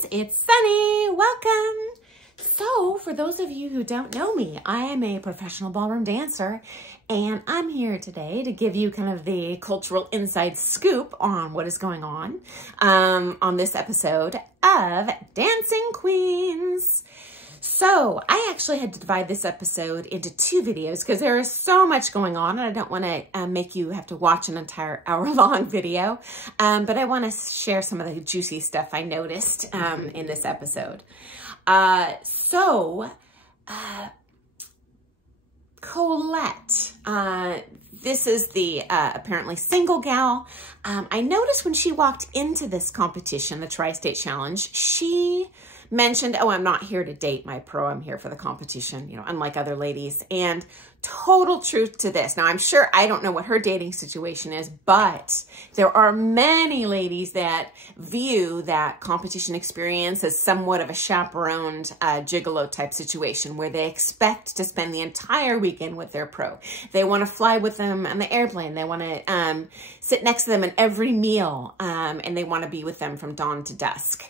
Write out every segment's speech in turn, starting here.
friends, it's Sunny. Welcome. So for those of you who don't know me, I am a professional ballroom dancer, and I'm here today to give you kind of the cultural inside scoop on what is going on this episode of Dancing Queens. So I actually had to divide this episode into two videos because there is so much going on, and I don't want to make you have to watch an entire hour-long video, but I want to share some of the juicy stuff I noticed in this episode. Colette, this is the apparently single gal. I noticed when she walked into this competition, the Tri-State Challenge, she mentioned, oh, I'm not here to date my pro, I'm here for the competition, you know, unlike other ladies. And total truth to this. Now, I'm sure, I don't know what her dating situation is, but there are many ladies that view that competition experience as somewhat of a chaperoned gigolo type situation where they expect to spend the entire weekend with their pro. They want to fly with them on the airplane. They want to sit next to them at every meal, and they want to be with them from dawn to dusk.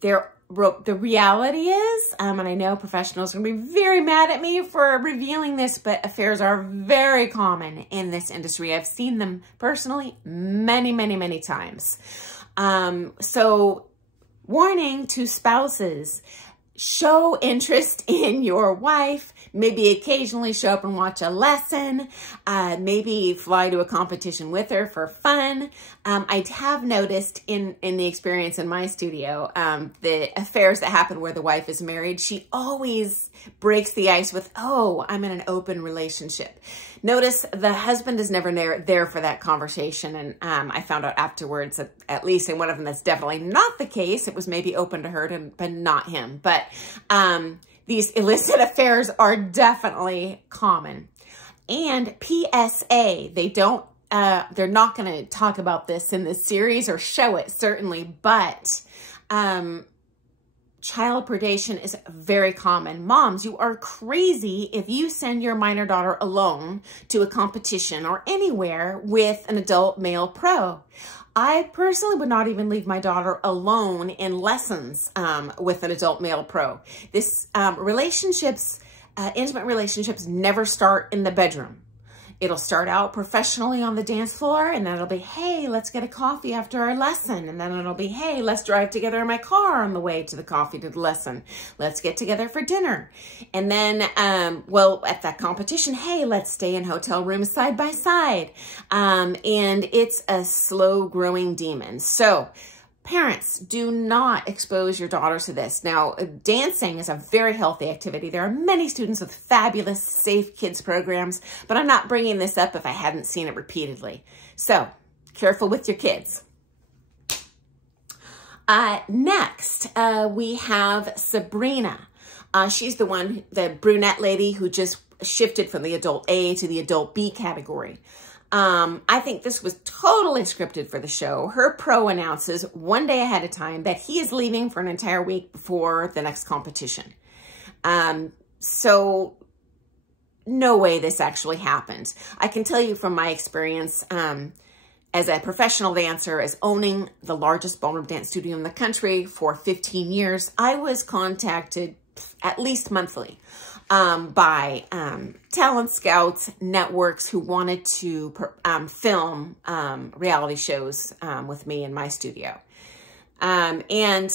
The reality is, and I know professionals are going to be very mad at me for revealing this, but affairs are very common in this industry. I've seen them personally many, many, many times. So warning to spouses, show interest in your wife, maybe occasionally show up and watch a lesson, maybe fly to a competition with her for fun. I have noticed in the experience in my studio, the affairs that happen where the wife is married, she always breaks the ice with, oh, I'm in an open relationship. Notice the husband is never there for that conversation. And I found out afterwards that at least in one of them, that's definitely not the case. It was maybe open to her, but not him. But these illicit affairs are definitely common. And PSA, they're not going to talk about this in this series or show it certainly, but child predation is very common. Moms, you are crazy if you send your minor daughter alone to a competition or anywhere with an adult male pro. I personally would not even leave my daughter alone in lessons with an adult male pro. This intimate relationships never start in the bedroom. It'll start out professionally on the dance floor, and then it'll be, hey, let's get a coffee after our lesson. And then it'll be, hey, let's drive together in my car on the way to the coffee to the lesson. Let's get together for dinner. And then, well, at that competition, hey, let's stay in hotel rooms side by side. And it's a slow growing demon. So parents, do not expose your daughters to this. Now, dancing is a very healthy activity. There are many students with fabulous Safe Kids programs, but I'm not bringing this up if I hadn't seen it repeatedly. So, careful with your kids. Next, we have Sabrina. She's the brunette lady who just shifted from the adult A to the adult B category. I think this was totally scripted for the show. Her pro announces one day ahead of time that he is leaving for an entire week before the next competition. So no way this actually happened. I can tell you from my experience, as a professional dancer, as owning the largest ballroom dance studio in the country for 15 years, I was contacted at least monthly by talent scouts, networks who wanted to film reality shows with me in my studio. And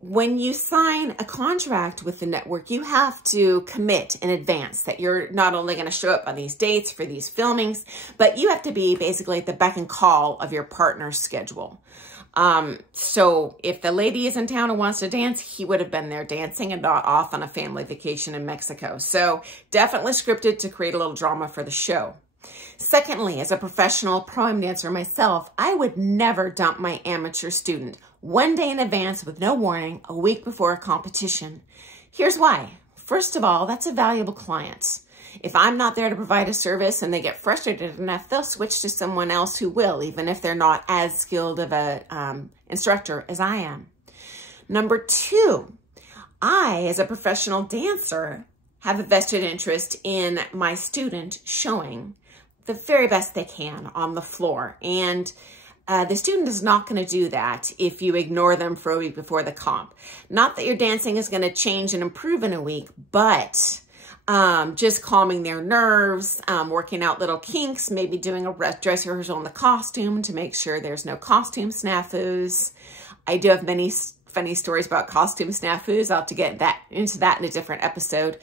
when you sign a contract with the network, you have to commit in advance that you're not only going to show up on these dates for these filmings, but you have to be basically at the beck and call of your partner's schedule. So if the lady is in town and wants to dance, he would have been there dancing and not off on a family vacation in Mexico. So definitely scripted to create a little drama for the show. Secondly, as a professional pro-am dancer myself, I would never dump my amateur student one day in advance with no warning, a week before a competition. Here's why. First of all, that's a valuable client. If I'm not there to provide a service and they get frustrated enough, they'll switch to someone else who will, even if they're not as skilled of a instructor as I am. Number two, I, as a professional dancer, have a vested interest in my student showing the very best they can on the floor. And The student is not going to do that if you ignore them for a week before the comp. Not that your dancing is going to change and improve in a week, but just calming their nerves, working out little kinks, maybe doing a dress rehearsal on the costume to make sure there's no costume snafus. I do have many funny stories about costume snafus. I'll have to get into that in a different episode.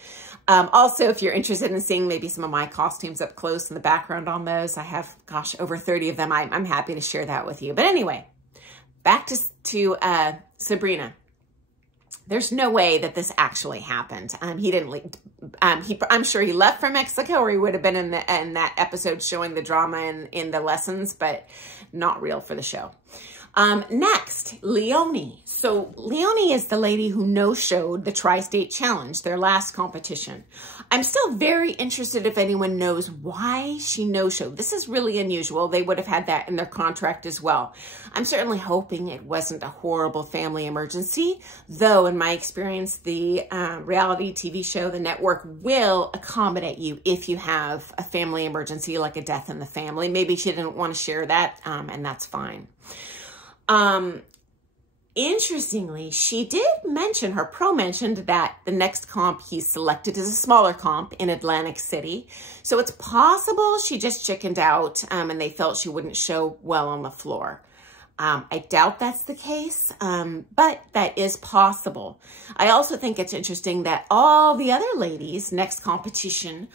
Also, if you're interested in seeing maybe some of my costumes up close in the background on those, I have, gosh, over 30 of them. I'm happy to share that with you. But anyway, back to Sabrina. There's no way that this actually happened. He didn't leave. I'm sure he left for Mexico, or he would have been in that episode showing the drama in the lessons, but not real for the show. Next, Leonie. So Leonie is the lady who no-showed the Tri-State Challenge, their last competition. I'm still very interested if anyone knows why she no-showed. This is really unusual. They would have had that in their contract as well. I'm certainly hoping it wasn't a horrible family emergency, though in my experience, the reality TV show, the network, will accommodate you if you have a family emergency, like a death in the family. Maybe she didn't want to share that, and that's fine. Interestingly, she did mention, her pro mentioned that the next comp he selected is a smaller comp in Atlantic City. So it's possible she just chickened out, and they felt she wouldn't show well on the floor. I doubt that's the case, but that is possible. I also think it's interesting that all the other ladies' next competition,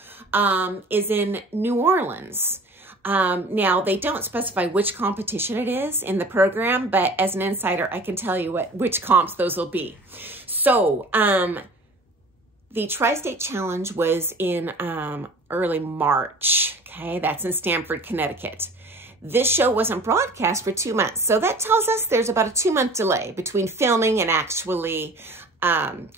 is in New Orleans. Now, they don't specify which competition it is in the program, but as an insider, I can tell you which comps those will be. So, the Tri-State Challenge was in early March, okay? That's in Stamford, Connecticut. This show wasn't broadcast for 2 months, so that tells us there's about a 2-month delay between filming and actually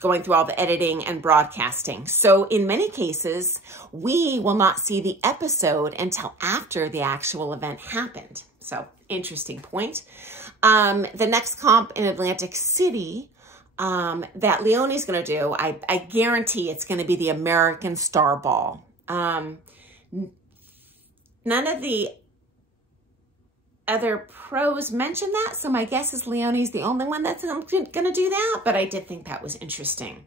going through all the editing and broadcasting. So in many cases, we will not see the episode until after the actual event happened. So interesting point. The next comp in Atlantic City that Leonie's going to do, I guarantee it's going to be the American Star Ball. None of the other pros mentioned that, so my guess is Leonie's the only one that's going to do that, but I did think that was interesting.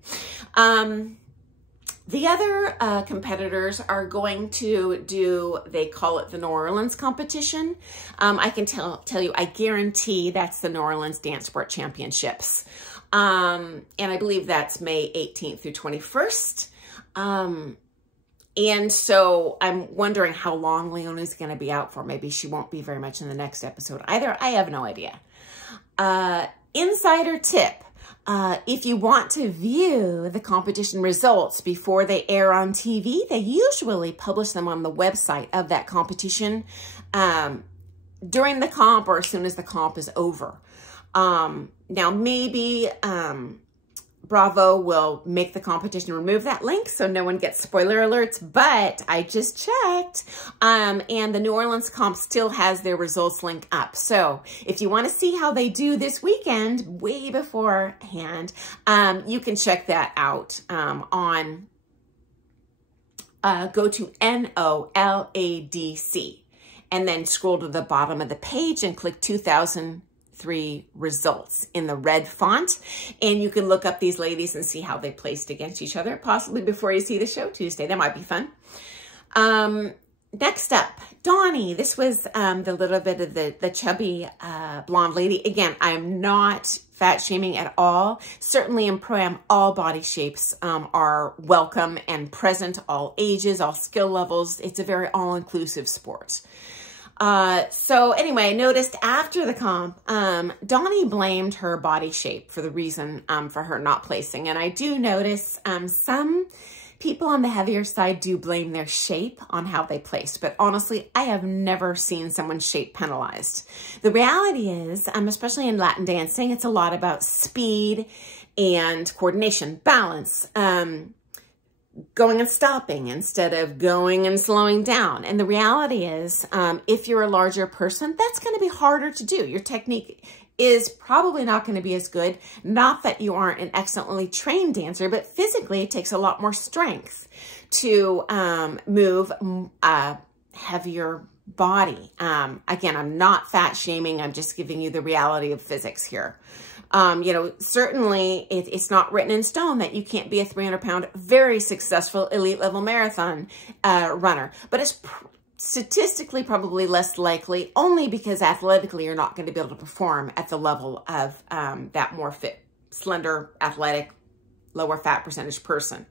The other competitors are going to do, they call it the New Orleans competition. I can tell you, I guarantee that's the New Orleans Dance Sport Championships. And I believe that's May 18th through 21st. And so I'm wondering how long Leonie's going to be out for. Maybe she won't be very much in the next episode either. I have no idea. Insider tip. If you want to view the competition results before they air on TV, they usually publish them on the website of that competition during the comp or as soon as the comp is over. Now, maybe Bravo will make the competition remove that link so no one gets spoiler alerts, but I just checked, and the New Orleans comp still has their results link up. So if you want to see how they do this weekend way beforehand, you can check that out on, go to NOLADC and then scroll to the bottom of the page and click 2003 results in the red font, and you can look up these ladies and see how they placed against each other, possibly before you see the show Tuesday. That might be fun. Next up, Donnie. This was the little bit of the chubby blonde lady. Again, I'm not fat shaming at all. Certainly in Pro-Am, all body shapes are welcome and present, all ages, all skill levels. It's a very all-inclusive sport. So anyway, I noticed after the comp, Donnie blamed her body shape for the reason for her not placing. And I do notice some people on the heavier side do blame their shape on how they placed. But honestly, I have never seen someone's shape penalized. The reality is, especially in Latin dancing, it's a lot about speed and coordination, balance, going and stopping instead of going and slowing down. And the reality is, if you're a larger person, that's going to be harder to do. Your technique is probably not going to be as good. Not that you aren't an excellently trained dancer, but physically it takes a lot more strength to move heavier body. Again, I'm not fat shaming. I'm just giving you the reality of physics here. You know, certainly it's not written in stone that you can't be a 300-pound, very successful elite level marathon runner, but it's statistically probably less likely, only because athletically you're not going to be able to perform at the level of that more fit, slender, athletic, lower fat percentage person.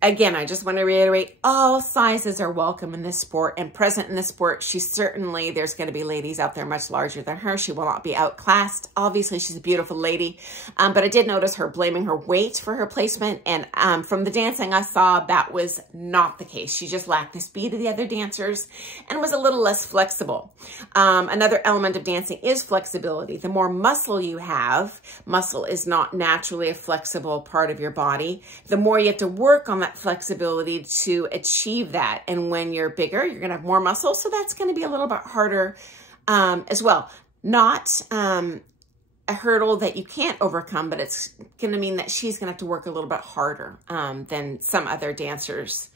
Again, I just want to reiterate, all sizes are welcome in this sport and present in this sport. There's going to be ladies out there much larger than her. She will not be outclassed. Obviously, she's a beautiful lady, but I did notice her blaming her weight for her placement. And from the dancing I saw, that was not the case. She just lacked the speed of the other dancers and was a little less flexible. Another element of dancing is flexibility. The more muscle you have, muscle is not naturally a flexible part of your body. The more you have to work on that flexibility to achieve that. And when you're bigger, you're going to have more muscle. So that's going to be a little bit harder as well. Not a hurdle that you can't overcome, but it's going to mean that she's going to have to work a little bit harder than some other dancers.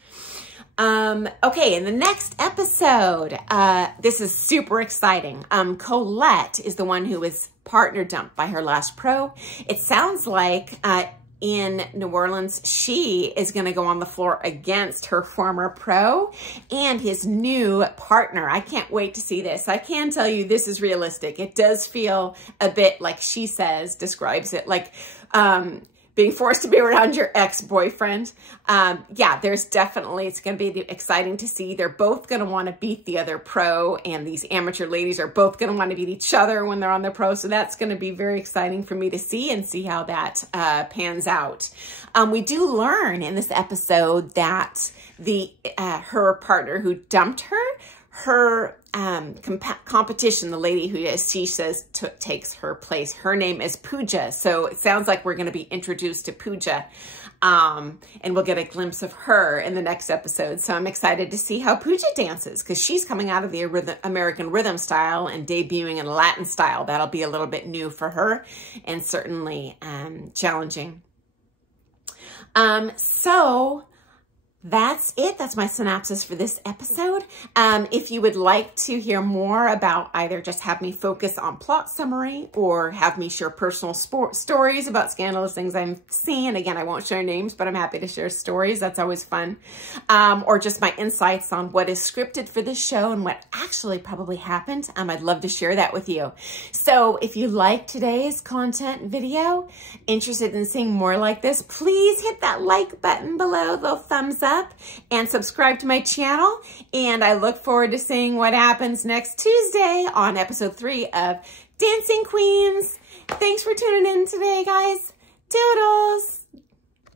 Okay, in the next episode, this is super exciting. Colette is the one who was partner dumped by her last pro. It sounds like in New Orleans, she is going to go on the floor against her former pro and his new partner. I can't wait to see this. I can tell you this is realistic. It does feel a bit like she describes it like being forced to be around your ex-boyfriend. Yeah, there's definitely, it's going to be exciting to see. They're both going to want to beat the other pro, and these amateur ladies are both going to want to beat each other when they're on the pro. So that's going to be very exciting for me to see and see how that pans out. We do learn in this episode that her partner who dumped her competition, the lady who, as she says, takes her place, her name is Pooja. So it sounds like we're going to be introduced to Pooja, and we'll get a glimpse of her in the next episode. So I'm excited to see how Pooja dances, because she's coming out of the American rhythm style and debuting in Latin style. That'll be a little bit new for her and certainly challenging. So that's it. That's my synopsis for this episode. If you would like to hear more about either just have me focus on plot summary or have me share personal stories about scandalous things I'm seeing, again, I won't share names, but I'm happy to share stories. That's always fun. Or just my insights on what is scripted for this show and what actually probably happened, I'd love to share that with you. So if you like today's content video, interested in seeing more like this, please hit that like button below, the thumbs up, and subscribe to my channel. And I look forward to seeing what happens next Tuesday on episode 3 of Dancing Queens. Thanks for tuning in today, guys. Toodles!